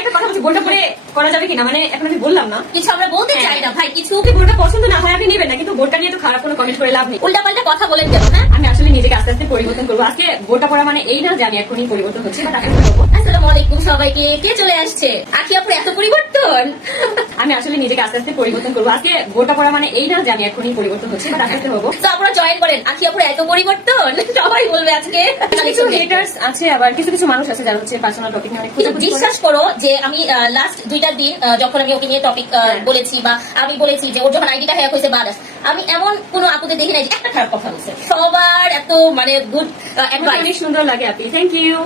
একটা কথা বলছি, বোনটা পরে করা যাবে কিনা, মানে এখন আমি বললাম না কিছু আমরা বলতে চাই না ভাই, কিছু বোনটা পছন্দ না হয় আপনি নেবেন না, কিন্তু বোনটা নিয়ে তো খারাপ কোনো কমেন্ট করে লাভ নেই। উল্টা পাল্টা কথা বলেন কেন? হ্যাঁ, আমি আসলে নিজেকে আস্তে আস্তে পরিবর্তন করবো। আজকে বোনটা পরা মানে এই না যে আমি এখনই পরিবর্তন হচ্ছে, বাট আমি করবো। আসসালামু আলাইকুম সবাইকে। কে চলে আসছে? আখি আপুর এত পরিবর্তন। আমি আসলে নিজেকে আস্তে আস্তে পরিবর্তন করবো। আজকে বোনটা পরা মানে এই না যে আমি এখনই পরিবর্তন হচ্ছে, বাট আস্তে আস্তে হবো। তো আপনারা জয়েন করেন, আখি আপুর এত পরিবর্তন সবাই বলবে আজকে। কিছু হেটার্স আছে, আবার কিছু কিছু মানুষ আছে যারা হচ্ছে পার্সোনাল টপিক নিয়ে অনেক কিন্তু খোঁজাখুঁজি করে। বিশ্বাস করো যে আমি লাস্ট দুইটা দিন যখন আমি ওকে নিয়ে টপিক বলেছি বা আমি বলেছি যে ওর যখন আইডিটা হ্যাক হয়েছে বাদাস, আমি এমন কোনো আপুদের দেখি নাই যে একটা খারাপ কথা বলছে। সবার এত মানে গুড অ্যাডভাইস। অনেক সুন্দর লাগে আপনি, থ্যাংক ইউ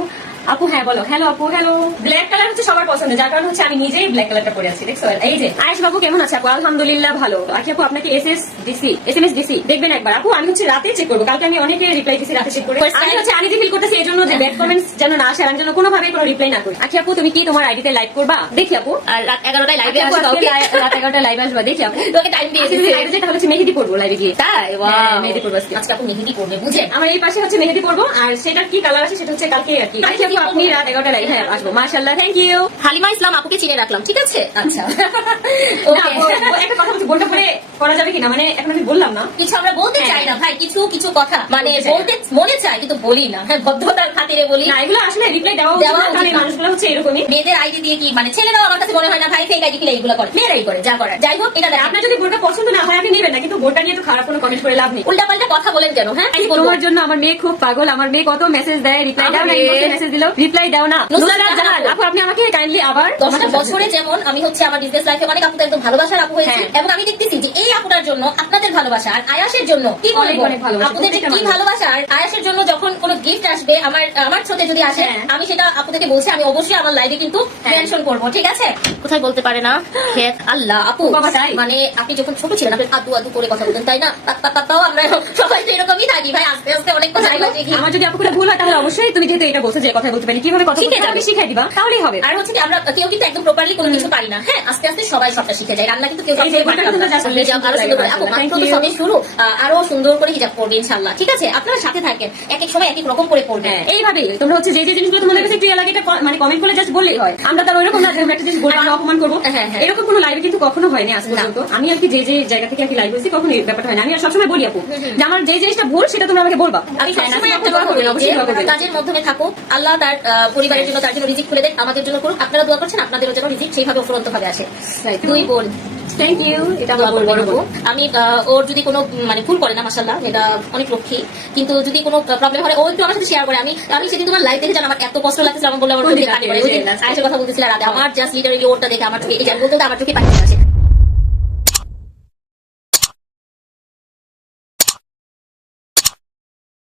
আপু। হ্যাঁ বলো। হ্যালো আপু। হ্যালো। ব্ল্যাক কালার হচ্ছে সবার পছন্দ, যার কারণে হচ্ছে আমি নিজেই ব্ল্যাক কালারটা পরে আছি, দেখছো? এই যে আয়েশ বাবু কেমন আছে আপু? আলহামদুলিল্লাহ ভালো। আখি আপু আপনাকে এসএমএস দিছি, দেখবেন একবার আপু। আমি হচ্ছে রাতে চেক করবো, কালকে আমি অনেকে রিপ্লাই দিছি রাতে চেক করে। আমি হচ্ছে আনিজি ফিল করতেছি এই জন্য যে ব্যাড কমেন্টস যেন না আসে, আমি যেন কোনোভাবে কোনো রিপ্লাই না করি। আখি আপু তুমি কি তোমার আইডিতে লাইভ করবা? দেখি আপু। আর রাত 11টায় লাইভে আসবে, রাত 11টায় লাইভ আসবা, দেখি আপু। তোকে টাইম দিয়ে দিয়েছি। লাইভে যেটা হচ্ছে মেহেদি পড়বো লাইভে গিয়ে। তাই মেহেদি পড়বো আজকে। আজকে আপু মেহেদি করবে, বুঝেন? আমার এই পাশে হচ্ছে মেহেদি পড়বো, আর সেটা কি কালার আছে সেটা হচ্ছে কালকে আর কি। আখি আপু আপনি রাত 11টায় লাইভ আসবো। মাশাআল্লাহ, থ্যাংক ইউ। হালিমা ইসলাম আপুকে চিনে রাখলাম, ঠিক আছে? আচ্ছা একটা কথা বলছি, বোনটা পরে করা যাবে কিনা, মানে এখন আমি বললাম না। কিছু আমরা বলতে চাই না ভাই, কিছু কিছু কথা মানে বলতে মনে চাই কিন্তু বলি না। হ্যাঁ, ভদ্রতার খাতিরে বলি না, এগুলো আসলে রিপ্লাই দেওয়া উচিত না, কারণ এই মানুষগুলো হচ্ছে এরকমই। মেয়েদের আইডি দিয়ে কি মানে ছেলেরাও আমার কাছে মনে হয় না ভাই ফেক আইডি কিলে এগুলো করে, মেয়েরাই করে যা করে। যাই হোক, এটা আপনার যদি বোনটা পছন্দ না হয় আপনি নেবেন না, কিন্তু বোনটা নিয়ে তো খারাপ কোনো কমেন্ট করে লাভ নেই। উল্টা পাল্টা কথা বলেন কেন? হ্যাঁ, কি বলবো? তোমার জন্য আমার মেয়ে খুব পাগল, আমার মেয়ে কত মেসেজ দেয়, রিপ্লাই দাও না, মেসেজ দিলো রিপ্লাই দাও না। নুসরাত জাহান আপু আপনি আমাকে কাইন্ডলি আবার 10টা বছরে যেমন আমি হচ্ছে আমার বিজনেস লাইফে অনেক আপুদের একদম ভালোবাসার আপু হয়েছে, এবং আমি দেখতেছি যে এই আপুটার জন্য আপনাদের ভালোবাসা আর আয়াসের জন্য কি বলবো, আপুদের যে কি ভালোবাসা আর আয়াসের জন্য যখন কোনো গিফট আসবে আমার ছোটে যদি আসে, আমি সেটা আপুদেরকে বলছি, আমি অবশ্যই আমার লাইভে কিন্তু মেনশন করব, ঠিক আছে? কোথায় বলতে পারে না আল্লাহ আপু মানে আপনি যখন ছোট ছিলেন আপনি আদু আদু করে কথা বলতেন, তাই না? তাও আমরা সবাই তো এরকমই থাকি ভাই, আস্তে আস্তে অনেক কথা শিখি। আমার যদি আপু ভুল হয় তাহলে অবশ্যই তুমি যেহেতু এটা বলছো যে কথা বলতে পারি, কিভাবে কথা বলতে হবে শিখাই দিবা, তাহলেই হবে। আর হচ্ছে কি আমরা কেউ কিন্তু একদম প্রপারলি কোনো কিছু পারি না। হ্যাঁ, আস্তে আস্তে সবাই সবটা শিখে যায়। রান্না কিন্তু কেউ সবে শুরু, আরো সুন্দর করে হিজাব করবে ইনশাআল্লাহ, ঠিক আছে? আপনারা সাথে থাকেন, এক এক সময় এক এক রকম করে পড়বেন। এইভাবেই তোমরা হচ্ছে যে যে জিনিসগুলো তোমাদের কাছে প্রিয় লাগে এটা মানে কমেন্ট করে জাস্ট বললেই হয়। আমরা তার ওইরকম না একটা জিনিস বলবো আমরা অপমান করবো, এরকম কোনো লাইভে কিন্তু কখনো হয়নি আজ পর্যন্ত। আমি আর কি যে যে জায়গা থেকে আর কি লাইভ হয়েছি কখনো এই ব্যাপারটা হয় না। আমি আর সবসময় বলি আপু যে আমার যে জিনিসটা ভুল সেটা তুমি আমাকে বলবা। আমি সবসময় একটা কথা বলি যে কাজের মাধ্যমে থাকুক, আল্লাহ তার পরিবারের জন্য তার জন্য রিজিক খুলে দেন, আমাদের জন্য করুক। আপনারা দোয়া করছেন আপনাদেরও যেন রিজিক সেইভাবে উপরন্ত ভাবে আসে। দুই বোন, থ্যাংক ইউ। এটা আমার বড় বোন। আমি ওর যদি কোনো মানে ভুল করে না মাশাআল্লাহ, এটা অনেক লক্ষ্মী, কিন্তু যদি কোনো প্রবলেম হয় ও একটু আমার সাথে শেয়ার করে। আমি সেদিন তোমার লাইভ দেখে জানো আমার এত কষ্ট লাগতেছিল, আমার বলে আমার চোখে পানি পড়ে। আয়েশার কথা বলতেছিল রাতে, আমার জাস্ট লিটারালি ওরটা দেখে আমার চোখে এই বলতে আমার চোখে পানি আসে।